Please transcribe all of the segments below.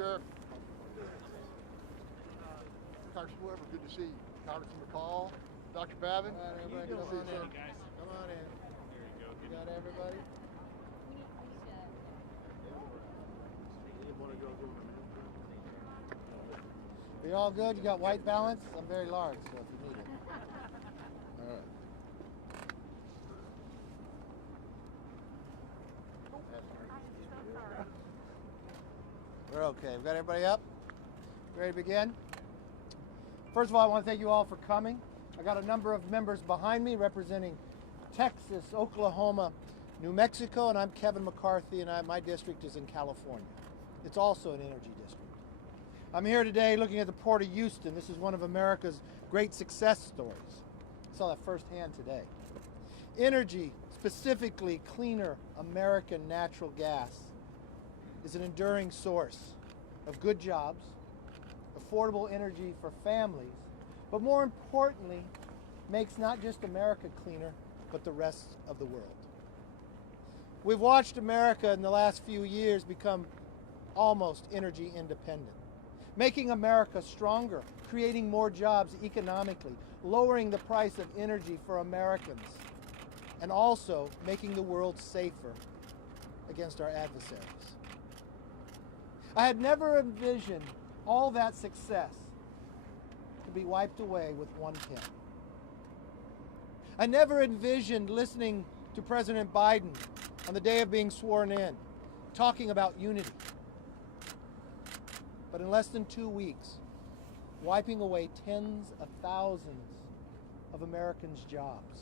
Sheriff. Congressman Weber, good to see you. Congressman McCall, Dr. Babin. All right, everybody, come on in. Come on in. There you go. You got everybody? Are you all good? You got white balance? I'm very large, so if you need it. All right. We're okay. We've got everybody up? Ready to begin? First of all, I want to thank you all for coming. I got a number of members behind me representing Texas, Oklahoma, New Mexico, and I'm Kevin McCarthy, and my district is in California. It's also an energy district. I'm here today looking at the Port of Houston. This is one of America's great success stories. I saw that firsthand today. Energy, specifically cleaner American natural gas, is an enduring source of good jobs, affordable energy for families, but more importantly, makes not just America cleaner, but the rest of the world. We've watched America in the last few years become almost energy independent, making America stronger, creating more jobs economically, lowering the price of energy for Americans, and also making the world safer against our adversaries. I had never envisioned all that success to be wiped away with one pen. I never envisioned listening to President Biden on the day of being sworn in, talking about unity. But in less than 2 weeks, wiping away tens of thousands of Americans' jobs,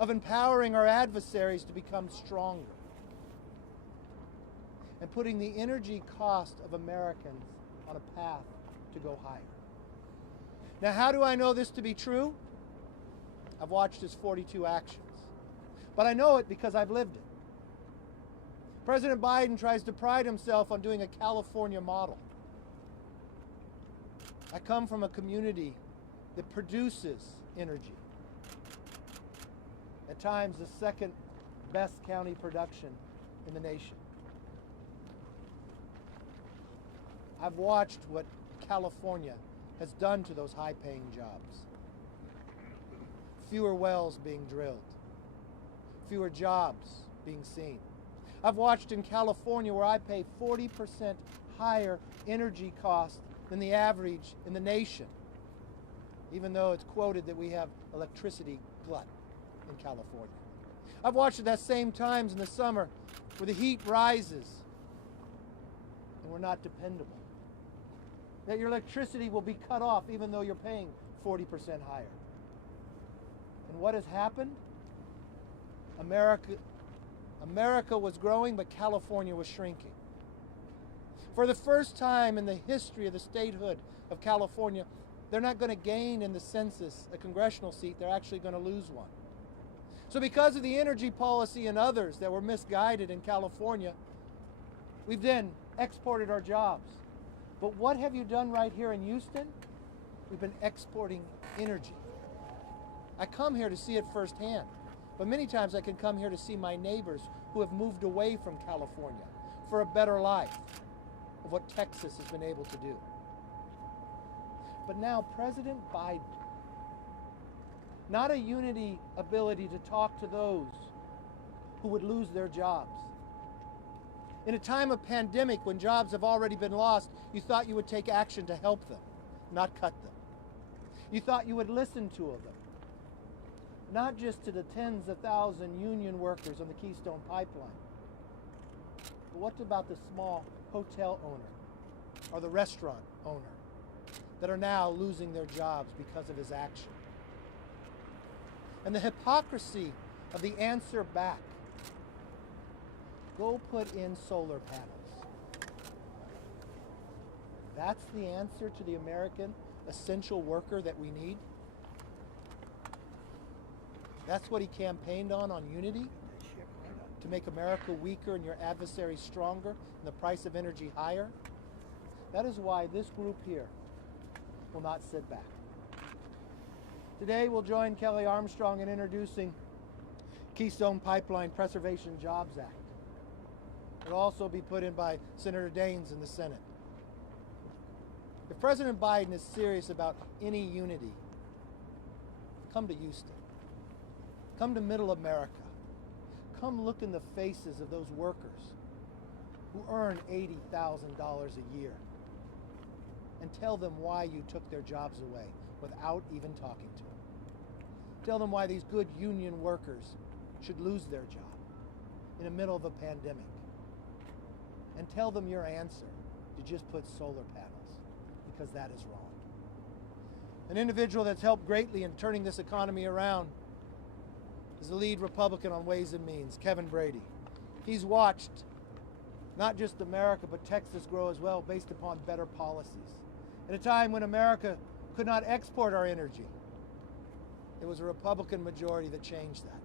of empowering our adversaries to become stronger, and putting the energy cost of Americans on a path to go higher. Now, how do I know this to be true? I've watched his 42 actions, but I know it because I've lived it. President Biden tries to pride himself on doing a California model. I come from a community that produces energy. At times, the second best county production in the nation. I've watched what California has done to those high-paying jobs. Fewer wells being drilled, fewer jobs being seen. I've watched in California where I pay 40% higher energy costs than the average in the nation, even though it's quoted that we have electricity glut in California. I've watched at that same times in the summer where the heat rises and we're not dependable. That your electricity will be cut off even though you're paying 40% higher. And what has happened? America was growing, but California was shrinking. For the first time in the history of the statehood of California, they're not going to gain in the census a congressional seat, they're actually going to lose one. So because of the energy policy and others that were misguided in California, we've then exported our jobs. But what have you done right here in Houston? We've been exporting energy. I come here to see it firsthand, but many times I can come here to see my neighbors who have moved away from California for a better life of what Texas has been able to do. But now President Biden, not a unity ability to talk to those who would lose their jobs. In a time of pandemic when jobs have already been lost, you thought you would take action to help them, not cut them. You thought you would listen to them, not just to the tens of thousands union workers on the Keystone Pipeline. But what about the small hotel owner or the restaurant owner that are now losing their jobs because of his action? And the hypocrisy of the answer back. Go put in solar panels. That's the answer to the American essential worker that we need? That's what he campaigned on unity? To make America weaker and your adversaries stronger and the price of energy higher? That is why this group here will not sit back. Today we'll join Kelly Armstrong in introducing Keystone Pipeline Preservation Jobs Act. It'll also be put in by Senator Daines in the Senate. If President Biden is serious about any unity, come to Houston. Come to Middle America. Come look in the faces of those workers who earn $80,000 a year and tell them why you took their jobs away without even talking to them. Tell them why these good union workers should lose their job in the middle of a pandemic. And tell them your answer to just put solar panels, because that is wrong. An individual that's helped greatly in turning this economy around is the lead Republican on Ways and Means, Kevin Brady. He's watched not just America, but Texas grow as well based upon better policies. At a time when America could not export our energy, it was a Republican majority that changed that.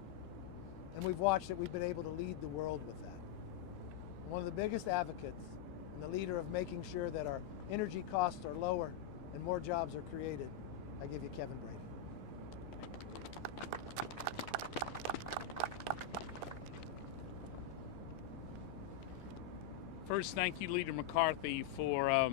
And we've watched it, we've been able to lead the world with that. One of the biggest advocates and the leader of making sure that our energy costs are lower and more jobs are created, I give you Kevin Brady. First, thank you, Leader McCarthy, for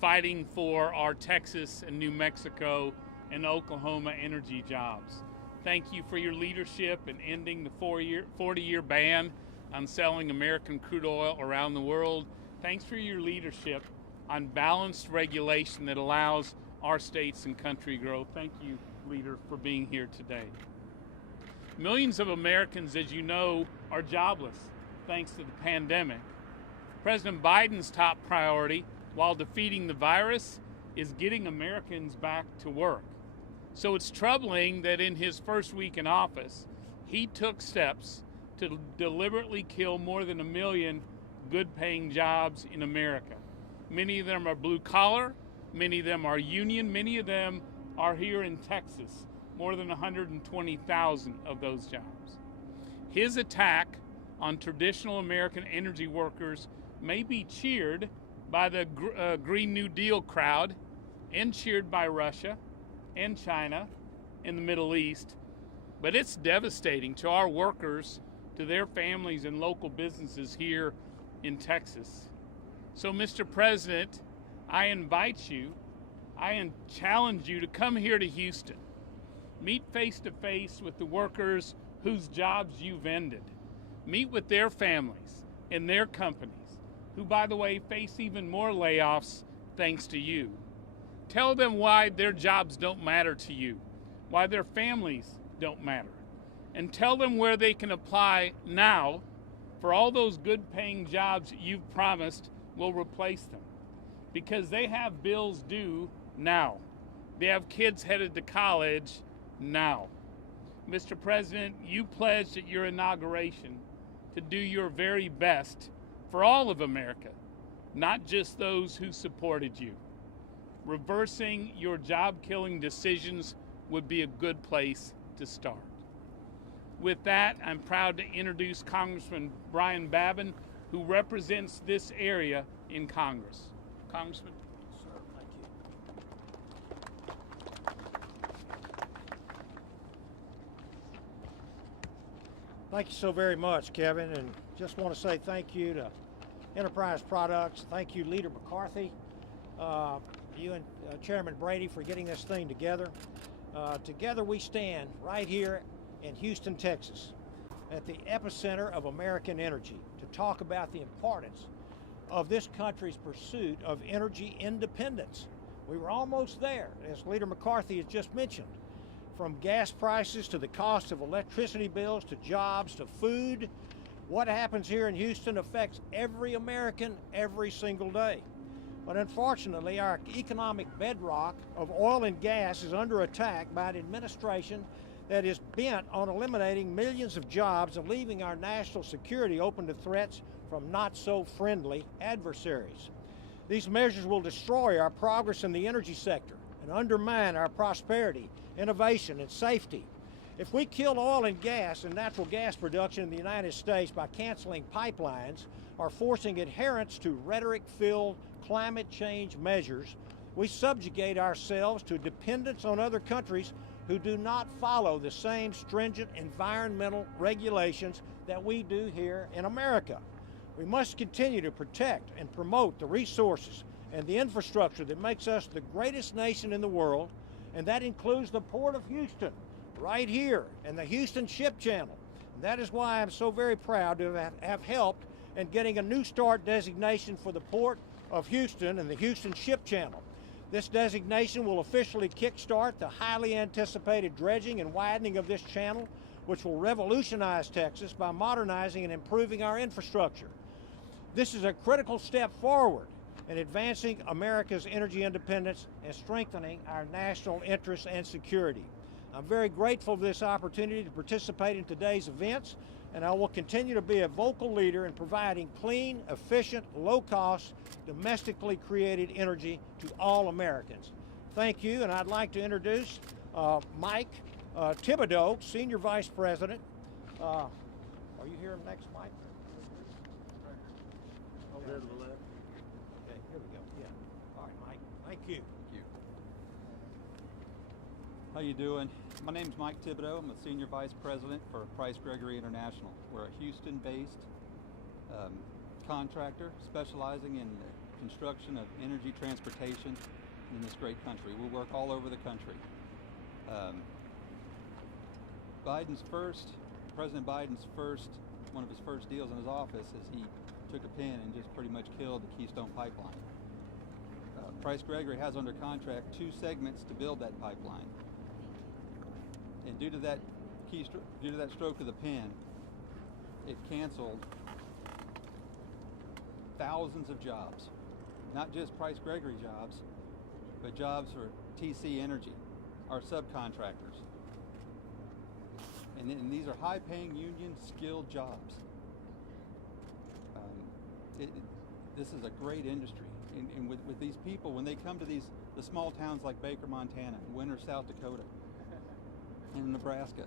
fighting for our Texas and New Mexico and Oklahoma energy jobs. Thank you for your leadership in ending the 40-year ban on selling American crude oil around the world. Thanks for your leadership on balanced regulation that allows our states and country grow. Thank you, Leader, for being here today. Millions of Americans, as you know, are jobless thanks to the pandemic. President Biden's top priority while defeating the virus is getting Americans back to work. So it's troubling that in his first week in office, he took steps to deliberately kill more than 1 million good-paying jobs in America. Many of them are blue-collar, many of them are union, many of them are here in Texas, more than 120,000 of those jobs. His attack on traditional American energy workers may be cheered by the Green New Deal crowd and cheered by Russia and China and the Middle East, but it's devastating to our workers, to their families and local businesses here in Texas. So, Mr. President, I invite you, I challenge you to come here to Houston. Meet face to face with the workers whose jobs you've ended. Meet with their families and their companies, who, by the way, face even more layoffs thanks to you. Tell them why their jobs don't matter to you, why their families don't matter, and tell them where they can apply now for all those good-paying jobs you've promised will replace them, because they have bills due now. They have kids headed to college now. Mr. President, you pledged at your inauguration to do your very best for all of America, not just those who supported you. Reversing your job-killing decisions would be a good place to start. With that, I'm proud to introduce Congressman Babin, who represents this area in Congress. Congressman. Sir, thank you. Thank you so very much, Kevin, and just want to say thank you to Enterprise Products. Thank you, Leader McCarthy, you and Chairman Brady for getting this thing together. Together we stand right here in Houston, Texas, at the epicenter of American energy to talk about the importance of this country's pursuit of energy independence. We were almost there, as Leader McCarthy has just mentioned. From gas prices to the cost of electricity bills to jobs to food, what happens here in Houston affects every American every single day. But unfortunately, our economic bedrock of oil and gas is under attack by an administration that is bent on eliminating millions of jobs and leaving our national security open to threats from not-so-friendly adversaries. These measures will destroy our progress in the energy sector and undermine our prosperity, innovation, and safety. If we kill oil and gas and natural gas production in the United States by canceling pipelines or forcing adherence to rhetoric-filled climate change measures, we subjugate ourselves to dependence on other countries who do not follow the same stringent environmental regulations that we do here in America. We must continue to protect and promote the resources and the infrastructure that makes us the greatest nation in the world, and that includes the Port of Houston, right here, and the Houston Ship Channel. And that is why I'm so very proud to have helped in getting a New Start designation for the Port of Houston and the Houston Ship Channel. This designation will officially kickstart the highly anticipated dredging and widening of this channel, which will revolutionize Texas by modernizing and improving our infrastructure. This is a critical step forward in advancing America's energy independence and strengthening our national interests and security. I'm very grateful for this opportunity to participate in today's events, and I will continue to be a vocal leader in providing clean, efficient, low-cost, domestically created energy to all Americans. Thank you, and I'd like to introduce Mike Thibodeau, Senior Vice President. Are you here next, Mike? Over there to the left. Okay, here we go. Yeah. All right, Mike. Thank you. Thank you. How you doing? My name's Mike Thibodeau. I'm a Senior Vice President for Price Gregory International. We're a Houston-based contractor specializing in the construction of energy transportation in this great country. We work all over the country. President Biden's one of his first deals in his office is he took a pin and just pretty much killed the Keystone Pipeline. Price Gregory has under contract 2 segments to build that pipeline. And due to that stroke of the pen, it canceled thousands of jobs. Not just Price Gregory jobs, but jobs for TC Energy, our subcontractors. And these are high-paying, union, skilled jobs. This is a great industry. And with these people, when they come to the small towns like Baker, Montana, Winter, South Dakota, and Nebraska,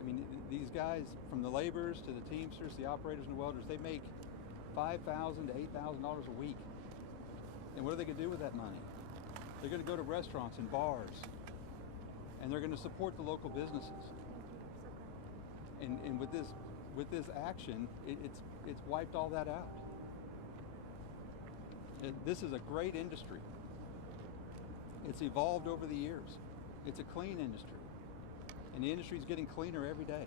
I mean, these guys, from the laborers to the Teamsters, the operators and the welders, they make $5,000 to $8,000 a week. And what are they going to do with that money? They're going to go to restaurants and bars, and they're going to support the local businesses. And with this action, it's wiped all that out. This is a great industry. It's evolved over the years. It's a clean industry, and the industry is getting cleaner every day.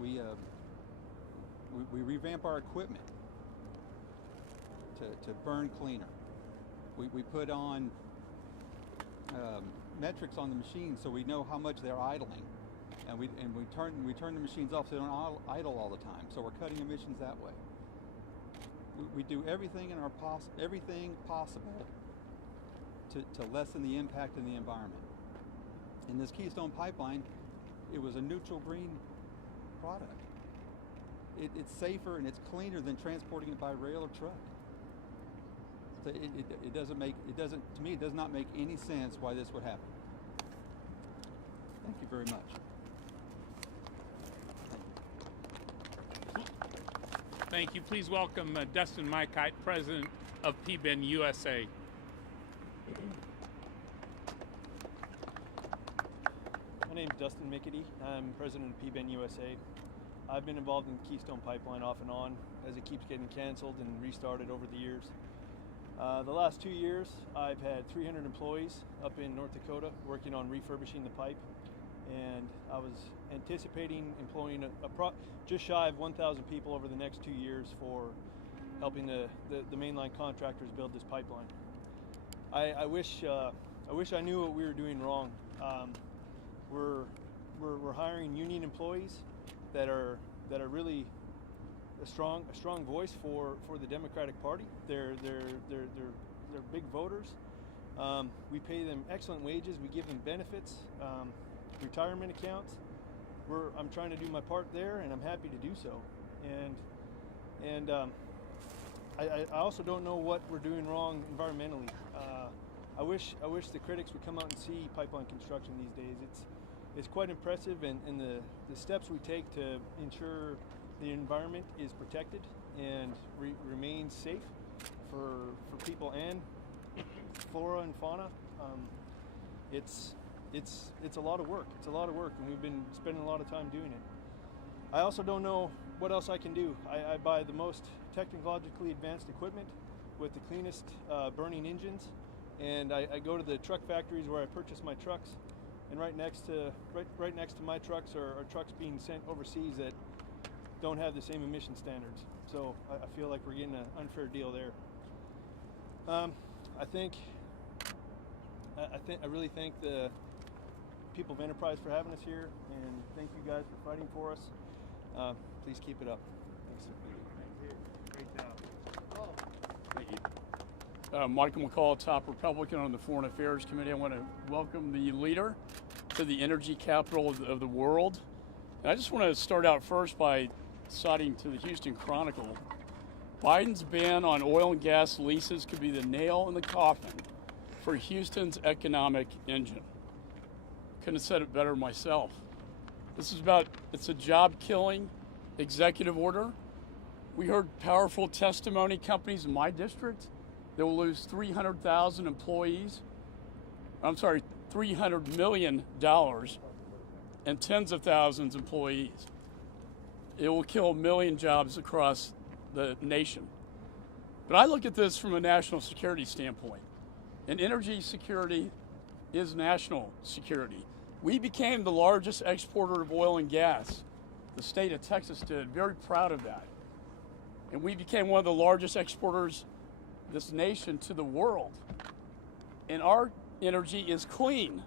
We revamp our equipment to burn cleaner. We put on metrics on the machines so we know how much they're idling, and we turn the machines off so they don't idle all the time. So we're cutting emissions that way. We do everything everything possible to lessen the impact in the environment. In this Keystone Pipeline, it was a neutral green product. It's safer and it's cleaner than transporting it by rail or truck. So to me, it does not make any sense why this would happen. Thank you very much. Thank you. Please welcome Dustin McKee, President of Babin USA. My name is Dustin McKee. I'm President of Babin USA. I've been involved in Keystone Pipeline off and on as it keeps getting canceled and restarted over the years. The last 2 years, I've had 300 employees up in North Dakota working on refurbishing the pipe, and I was anticipating employing just shy of 1,000 people over the next 2 years for helping the mainline contractors build this pipeline. I wish I knew what we were doing wrong. We're hiring union employees that are really a strong voice for the Democratic Party. They're big voters. We pay them excellent wages. We give them benefits, retirement accounts. I'm trying to do my part there, and I'm happy to do so. And I also don't know what we're doing wrong environmentally. I wish the critics would come out and see pipeline construction these days. It's quite impressive, and the steps we take to ensure the environment is protected and remains safe for people and flora and fauna. It's a lot of work. It's a lot of work, and we've been spending a lot of time doing it. I also don't know what else I can do. I buy the most technologically advanced equipment with the cleanest burning engines, and I go to the truck factories where I purchase my trucks, and right next to my trucks are trucks being sent overseas that don't have the same emission standards. So I feel like we're getting an unfair deal there. I really thank the people of Enterprise for having us here, and thank you guys for fighting for us. Please keep it up. Thanks. Great job. Thank you. Michael McCall, top Republican on the Foreign Affairs Committee. I want to welcome the leader to the energy capital of the world. And I just want to start out first by citing to the Houston Chronicle, Biden's ban on oil and gas leases could be the nail in the coffin for Houston's economic engine. Couldn't have said it better myself. It's a job-killing executive order. We heard powerful testimony companies in my district that will lose 300,000 employees. $300 million and tens of thousands of employees. It will kill 1 million jobs across the nation. But I look at this from a national security standpoint. And energy security is national security. We became the largest exporter of oil and gas. The state of Texas did, very proud of that. And we became one of the largest exporters of this nation to the world. And our energy is clean.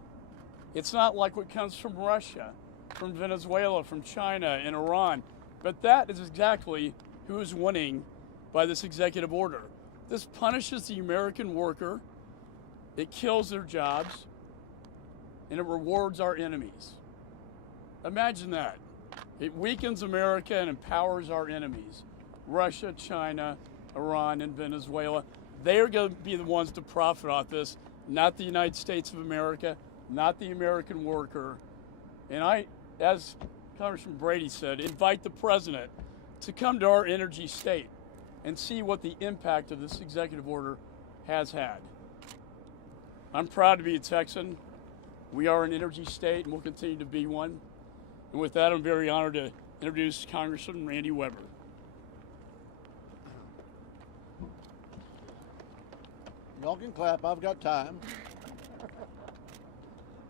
It's not like what comes from Russia, from Venezuela, from China, and Iran. But that is exactly who is winning by this executive order. This punishes the American worker, it kills their jobs, and it rewards our enemies. Imagine that. It weakens America and empowers our enemies. Russia, China, Iran, and Venezuela. They are going to be the ones to profit off this, not the United States of America, not the American worker. And I, as Congressman Brady said, invite the president to come to our energy state and see what the impact of this executive order has had. I'm proud to be a Texan. We are an energy state and we'll continue to be one. And with that, I'm very honored to introduce Congressman Randy Weber. Y'all can clap, I've got time.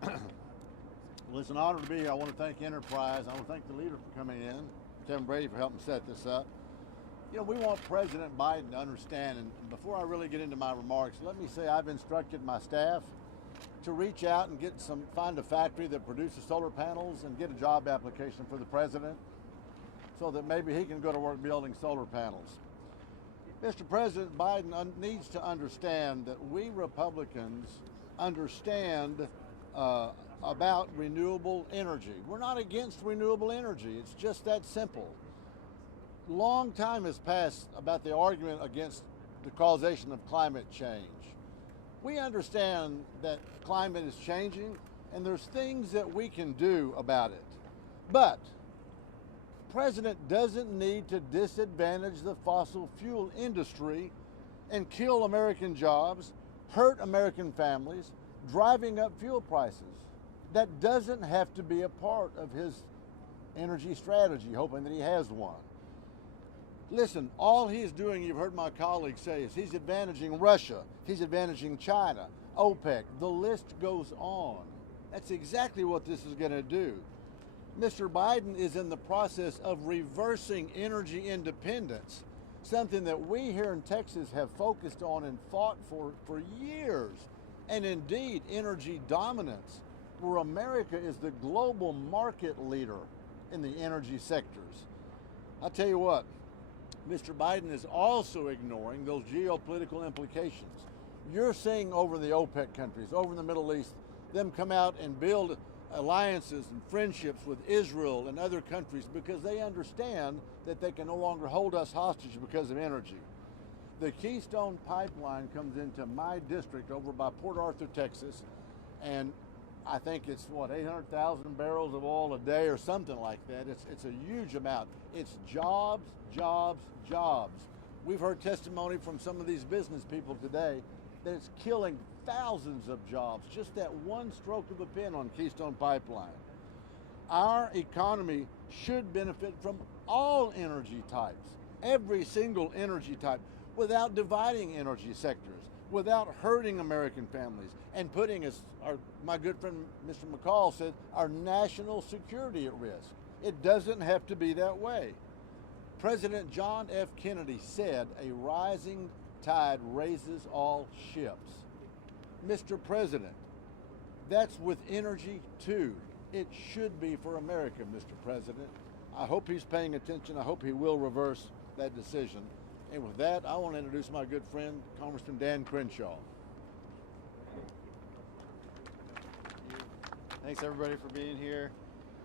Well, it's an honor to be here. I want to thank Enterprise. I want to thank the leader for coming in, Kevin Brady for helping set this up. You know, we want President Biden to understand, and before I really get into my remarks, let me say I've instructed my staff to reach out and find a factory that produces solar panels and get a job application for the president so that maybe he can go to work building solar panels. Mr. President Biden needs to understand that we Republicans understand about renewable energy. We're not against renewable energy. It's just that simple. Long time has passed about the argument against the causation of climate change. We understand that climate is changing and there's things that we can do about it. But the president doesn't need to disadvantage the fossil fuel industry and kill American jobs, hurt American families, driving up fuel prices. That doesn't have to be a part of his energy strategy, hoping that he has one. Listen, all he's doing, you've heard my colleagues say, is he's advantaging Russia, he's advantaging China, OPEC, the list goes on. That's exactly what this is going to do. Mr. Biden is in the process of reversing energy independence, something that we here in Texas have focused on and fought for years, and indeed energy dominance, where America is the global market leader in the energy sectors. I'll tell you what, Mr. Biden is also ignoring those geopolitical implications. You're seeing over the OPEC countries, over in the Middle East, them come out and build alliances and friendships with Israel and other countries because they understand that they can no longer hold us hostage because of energy. The Keystone Pipeline comes into my district over by Port Arthur, Texas, and I think it's, 800,000 barrels of oil a day or something like that. It's a huge amount. It's jobs, jobs, jobs. We've heard testimony from some of these business people today that it's killing thousands of jobs, just that one stroke of a pen on Keystone Pipeline. Our economy should benefit from all energy types, every single energy type, without dividing energy sectors, without hurting American families, and putting, as my good friend Mr. McCall said, our national security at risk. It doesn't have to be that way. President John F. Kennedy said, "A rising tide raises all ships." Mr. President, that's with energy too. It should be for America, Mr. President. I hope he's paying attention. I hope he will reverse that decision. And with that, I want to introduce my good friend, Congressman Dan Crenshaw. Thanks everybody for being here.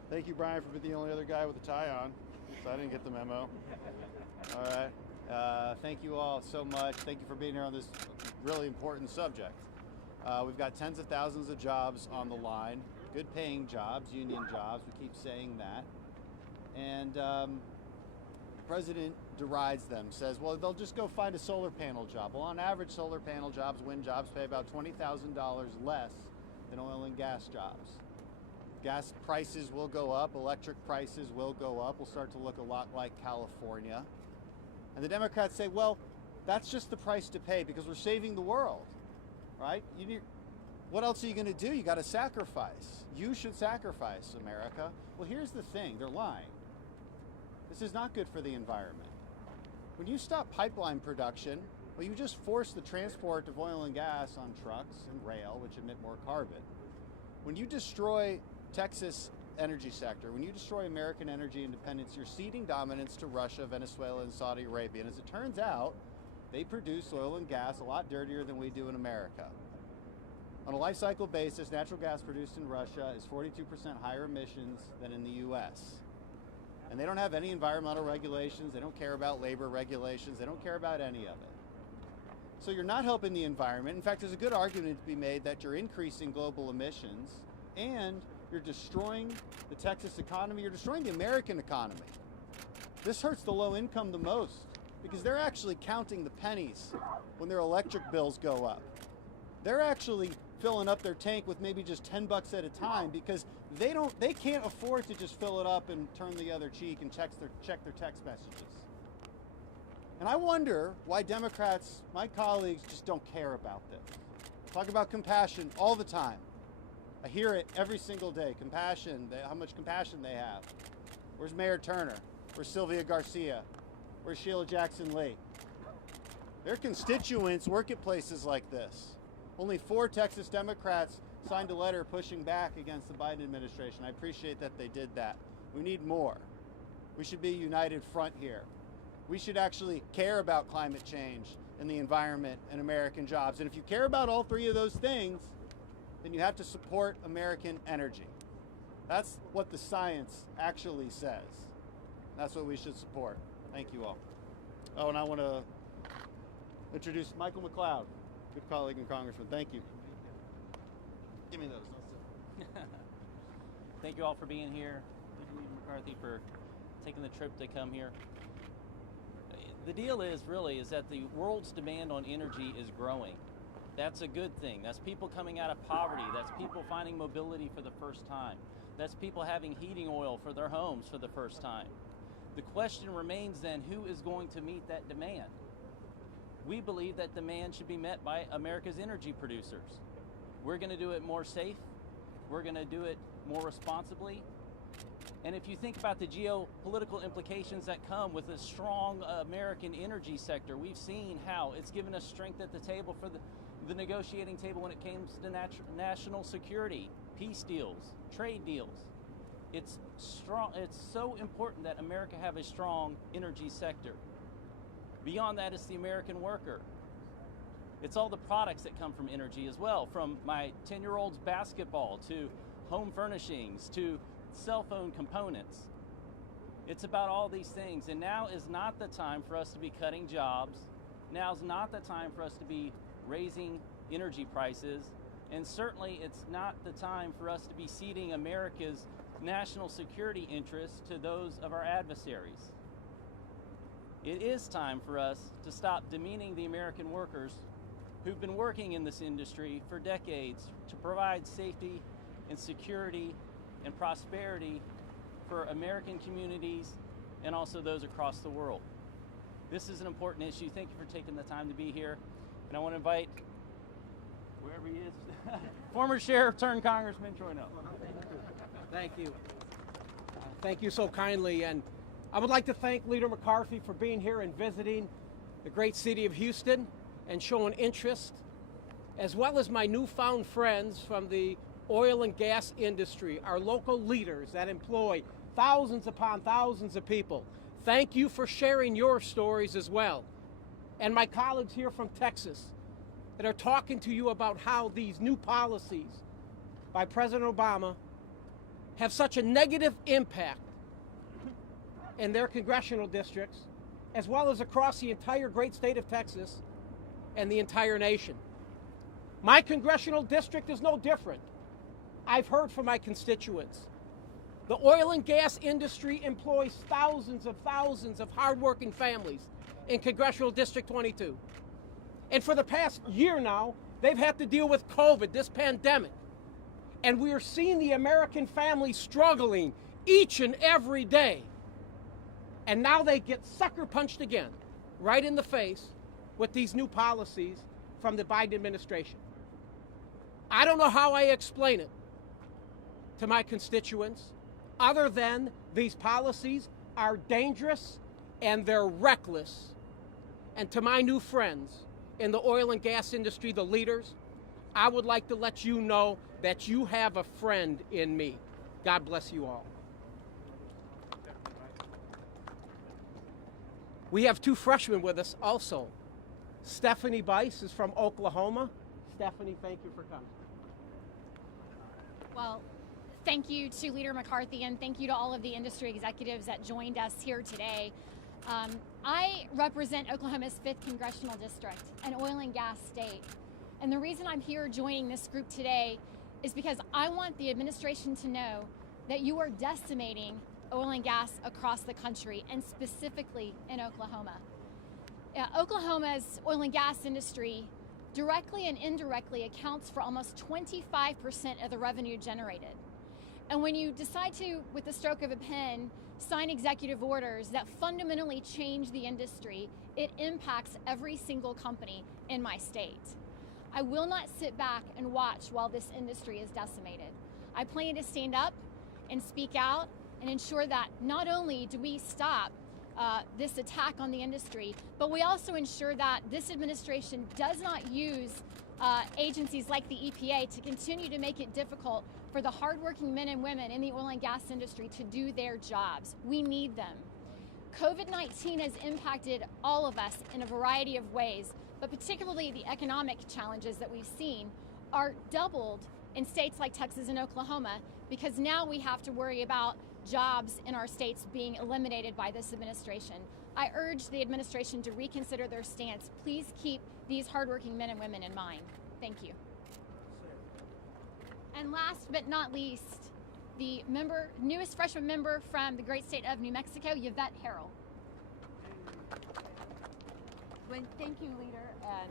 Thank you, Brian, for being the only other guy with a tie on, so I didn't get the memo. All right. Thank you all so much. Thank you for being here on this really important subject. We've got tens of thousands of jobs on the line, good paying jobs, union jobs. We keep saying that. And the president derides them, says, well, they'll just go find a solar panel job. Well, on average, solar panel jobs, wind jobs pay about $20,000 less than oil and gas jobs. Gas prices will go up, electric prices will go up. We'll start to look a lot like California. And the Democrats say, well, that's just the price to pay because we're saving the world, right? What else are you going to do? You got to sacrifice. You should sacrifice, America. Well, here's the thing. They're lying. This is not good for the environment. When you stop pipeline production, well, you just force the transport of oil and gas on trucks and rail, which emit more carbon. When you destroy Texas energy sector, when you destroy American energy independence, you're ceding dominance to Russia, Venezuela, and Saudi Arabia. And as it turns out, they produce oil and gas a lot dirtier than we do in America. On a life cycle basis, natural gas produced in Russia is 42% higher emissions than in the US. And they don't have any environmental regulations, they don't care about labor regulations, they don't care about any of it. So you're not helping the environment. In fact, there's a good argument to be made that you're increasing global emissions and you're destroying the Texas economy, you're destroying the American economy. This hurts the low income the most because they're actually counting the pennies when their electric bills go up. They're actually filling up their tank with maybe just $10 at a time because they can't afford to just fill it up and turn the other cheek and check their text messages. And I wonder why Democrats, my colleagues, just don't care about this. Talk about compassion all the time. I hear it every single day. Compassion, how much compassion they have. Where's Mayor Turner? Where's Sylvia Garcia? Where's Sheila Jackson Lee? Their constituents work at places like this. Only 4 Texas Democrats signed a letter pushing back against the Biden administration. I appreciate that they did that. We need more. We should be a united front here. We should actually care about climate change and the environment and American jobs. And if you care about all 3 of those things, then you have to support American energy. That's what the science actually says. That's what we should support. Thank you all. Oh, and I want to introduce Michael McLeod, good colleague and congressman. Thank you. Give me those. Thank you all for being here. Thank you, Leader McCarthy, for taking the trip to come here. The deal is that the world's demand on energy is growing. That's a good thing. That's people coming out of poverty. That's people finding mobility for the first time. That's people having heating oil for their homes for the first time. The question remains then, who is going to meet that demand? We believe that demand should be met by America's energy producers. We're going to do it more safe. We're going to do it more responsibly. And if you think about the geopolitical implications that come with a strong American energy sector, we've seen how it's given us strength at the table for the negotiating table when it comes to national security, peace deals, trade deals. It's strong. It's so important that America have a strong energy sector. Beyond that, it's the American worker. It's all the products that come from energy as well, from my 10-year-old's basketball to home furnishings to cell phone components. It's about all these things. And now is not the time for us to be cutting jobs. Now is not the time for us to be raising energy prices. And certainly it's not the time for us to be ceding America's national security interests to those of our adversaries. It is time for us to stop demeaning the American workers who've been working in this industry for decades to provide safety and security and prosperity for American communities and also those across the world. This is an important issue. Thank you for taking the time to be here. And I want to invite, wherever he is, former Sheriff turned Congressman Troy Nell. Thank you. Thank you so kindly. And I would like to thank Leader McCarthy for being here and visiting the great city of Houston and showing interest, as well as my newfound friends from the oil and gas industry, our local leaders that employ thousands upon thousands of people. Thank you for sharing your stories as well. And my colleagues here from Texas that are talking to you about how these new policies by President Obama have such a negative impact in their congressional districts, as well as across the entire great state of Texas and the entire nation. My congressional district is no different. I've heard from my constituents. The oil and gas industry employs thousands of hardworking families in Congressional District 22. And for the past year now, they've had to deal with COVID, this pandemic. And we are seeing the American family struggling each and every day. And now they get sucker punched again, right in the face, with these new policies from the Biden administration. I don't know how I explain it to my constituents, other than these policies are dangerous and they're reckless. And to my new friends in the oil and gas industry, the leaders, I would like to let you know that you have a friend in me. God bless you all. We have two freshmen with us also. Stephanie Bice is from Oklahoma. Stephanie, thank you for coming. Well, thank you to Leader McCarthy, and thank you to all of the industry executives that joined us here today. I represent Oklahoma's 5th Congressional District, an oil and gas state. And the reason I'm here joining this group today is because I want the administration to know that you are decimating oil and gas across the country, and specifically in Oklahoma. Oklahoma's oil and gas industry directly and indirectly accounts for almost 25% of the revenue generated. And when you decide to, with the stroke of a pen, sign executive orders that fundamentally change the industry, it impacts every single company in my state. I will not sit back and watch while this industry is decimated. I plan to stand up and speak out and ensure that not only do we stop this attack on the industry, but we also ensure that this administration does not use agencies like the EPA to continue to make it difficult for the hardworking men and women in the oil and gas industry to do their jobs. We need them. COVID-19 has impacted all of us in a variety of ways, but particularly the economic challenges that we've seen are doubled in states like Texas and Oklahoma, because now we have to worry about jobs in our states being eliminated by this administration. I urge the administration to reconsider their stance. Please keep these hardworking men and women in mind. Thank you. And last but not least, the newest freshman member from the great state of New Mexico, Yvette Herrell. Thank you, Leader and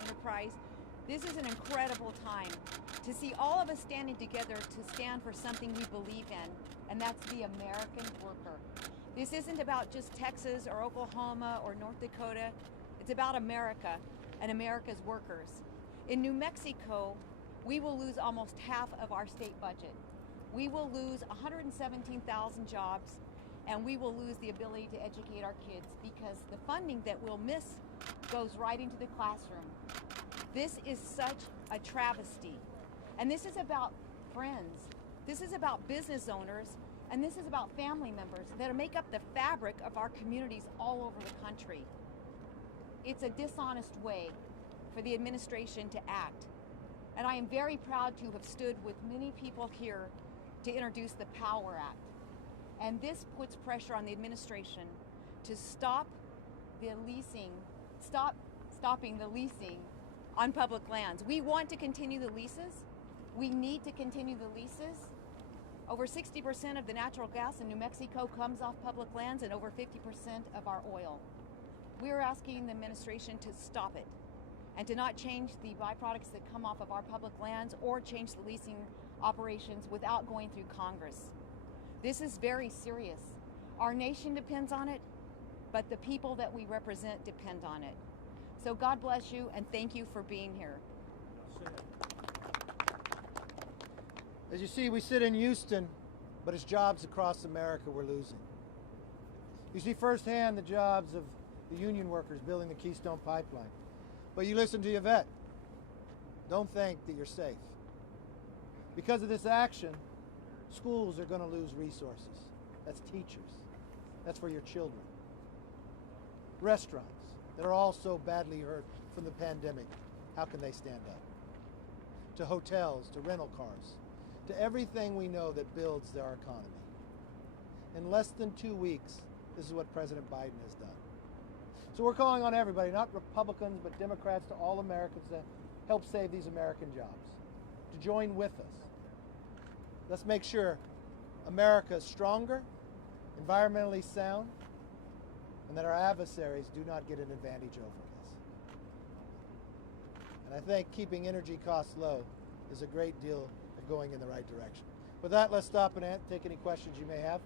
Enterprise. This is an incredible time to see all of us standing together to stand for something we believe in, and that's the American worker. This isn't about just Texas or Oklahoma or North Dakota. It's about America and America's workers. In New Mexico, we will lose almost half of our state budget. We will lose 117,000 jobs, and we will lose the ability to educate our kids because the funding that we'll miss goes right into the classroom. This is such a travesty. And this is about friends. This is about business owners, and this is about family members that make up the fabric of our communities all over the country. It's a dishonest way for the administration to act. And I am very proud to have stood with many people here to introduce the POWER Act. And this puts pressure on the administration to stop the leasing, stopping the leasing on public lands. We want to continue the leases. We need to continue the leases. Over 60% of the natural gas in New Mexico comes off public lands, and over 50% of our oil. We are asking the administration to stop it and to not change the byproducts that come off of our public lands or change the leasing operations without going through Congress. This is very serious. Our nation depends on it, but the people that we represent depend on it. So God bless you, and thank you for being here. As you see, we sit in Houston, but it's jobs across America we're losing. You see firsthand the jobs of the union workers building the Keystone Pipeline. But you listen to Yvette. Don't think that you're safe. Because of this action, schools are going to lose resources. That's teachers. That's for your children. Restaurants that are also badly hurt from the pandemic, how can they stand up? To hotels, to rental cars, to everything we know that builds our economy. In less than 2 weeks, this is what President Biden has done. So we're calling on everybody, not Republicans, but Democrats, to all Americans to help save these American jobs, to join with us. Let's make sure America is stronger, environmentally sound, and that our adversaries do not get an advantage over us. And I think keeping energy costs low is a great deal of going in the right direction. With that, let's stop and take any questions you may have.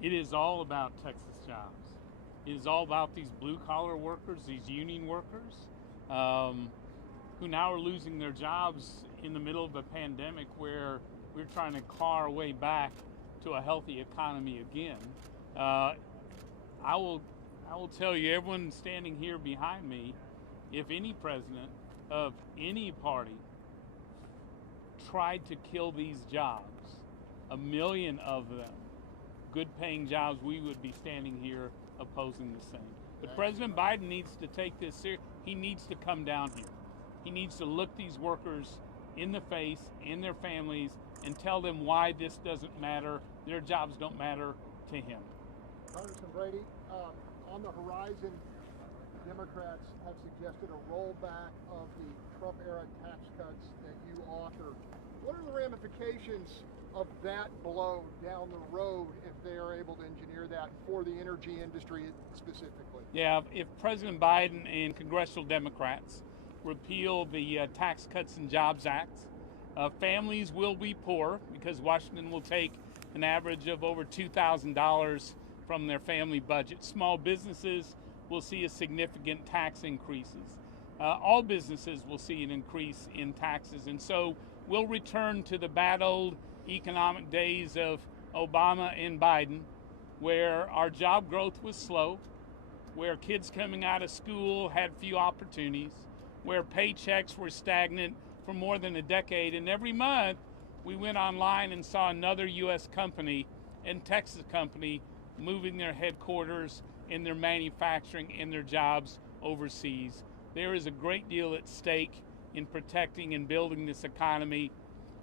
It is all about Texas jobs. It is all about these blue-collar workers, these union workers, who now are losing their jobs in the middle of a pandemic where we're trying to claw our way back to a healthy economy again. I will tell you, everyone standing here behind me, if any president of any party tried to kill these jobs, 1 million of them, good-paying jobs, we would be standing here opposing the same. But President Biden needs to take this serious. He needs to come down here. He needs to look these workers in the face and their families and tell them why this doesn't matter. Their jobs don't matter to him. Congressman Brady, on the horizon, Democrats have suggested a rollback of the Trump-era tax cuts that you authored. What are the ramifications of that blow down the road if they are able to engineer that for the energy industry specifically? Yeah, if President Biden and congressional Democrats repeal the Tax Cuts and Jobs Act, families will be poor because Washington will take an average of over $2,000 from their family budget. Small businesses will see a significant tax increases. All businesses will see an increase in taxes, and so we'll return to the bad old economic days of Obama and Biden, where our job growth was slow, where kids coming out of school had few opportunities, where paychecks were stagnant for more than a decade, and every month we went online and saw another U.S. company and Texas company moving their headquarters and their manufacturing and their jobs overseas. There is a great deal at stake in protecting and building this economy.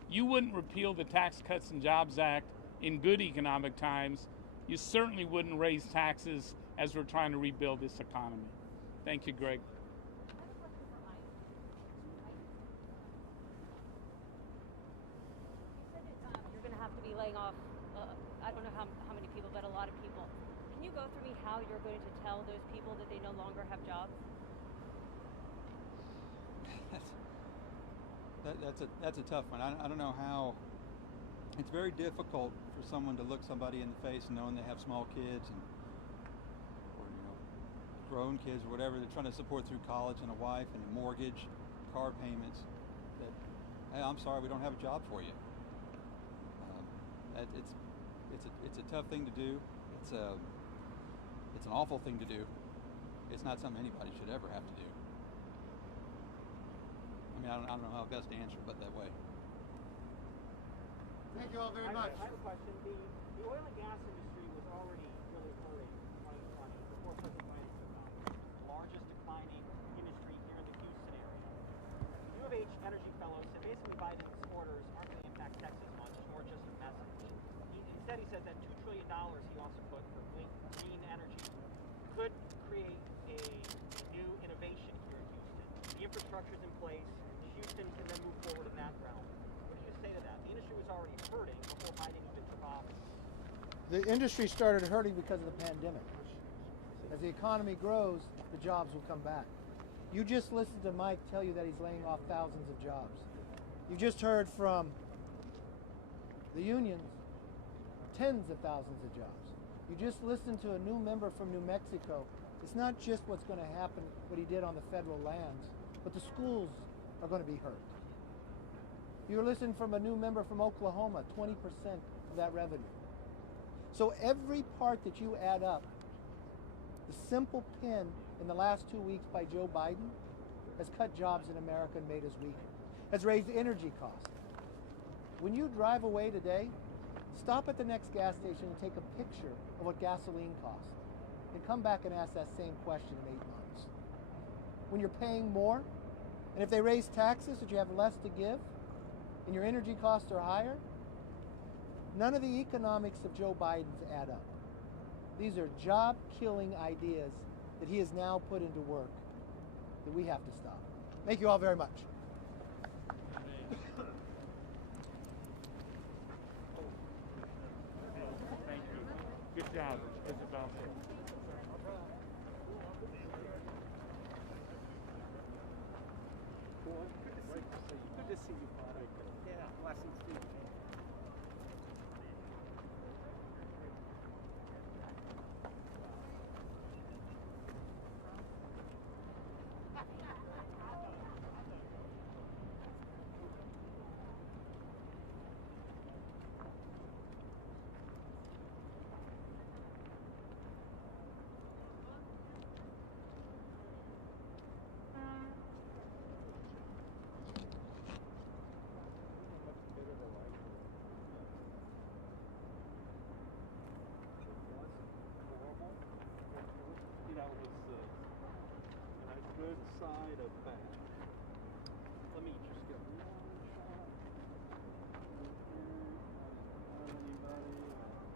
You wouldn't repeal the Tax Cuts and Jobs Act in good economic times. You certainly wouldn't raise taxes as we're trying to rebuild this economy. Thank you, Greg. You're going to have to be laying off, I don't know how many people, but a lot of people. Can you go through me how you're going to tell those people that they no longer have jobs? That's a tough one. I don't know how. It's very difficult for someone to look somebody in the face knowing they have small kids or grown kids or whatever they're trying to support through college and a wife and a mortgage, car payments. That, hey, I'm sorry, we don't have a job for you. It's a tough thing to do. It's an awful thing to do. It's not something anybody should ever have to do. I mean, I don't know how best to answer it, but that way. Thank you all very much. I have a question. The oil and gas industry was already really hurting in 2020 before President Biden took office. Largest declining industry here in the Houston area. U of H Energy Fellows said basically Biden's orders aren't going to impact Texas much, nor just a message. Instead, he said that $2 trillion he also put for green energy could create a new innovation here in Houston. The infrastructure's in place. Houston can then move forward in that realm. What do you say to that? The industry was already hurting before Biden even took office. The industry started hurting because of the pandemic. As the economy grows, the jobs will come back. You just listened to Mike tell you that he's laying off thousands of jobs. You just heard from the unions, tens of thousands of jobs. You just listened to a new member from New Mexico. It's not just what's going to happen, what he did on the federal lands, but the schools are going to be hurt. You're listening from a new member from Oklahoma, 20% of that revenue. So every part that you add up, the simple pin in the last 2 weeks by Joe Biden has cut jobs in America and made us weaker, has raised energy costs. When you drive away today, stop at the next gas station and take a picture of what gasoline costs, and come back and ask that same question in 8 months. When you're paying more, and if they raise taxes, that you have less to give, and your energy costs are higher, none of the economics of Joe Biden's add up. These are job-killing ideas that he has now put into work that we have to stop. Thank you all very much. Thank you. Good job, Isabel.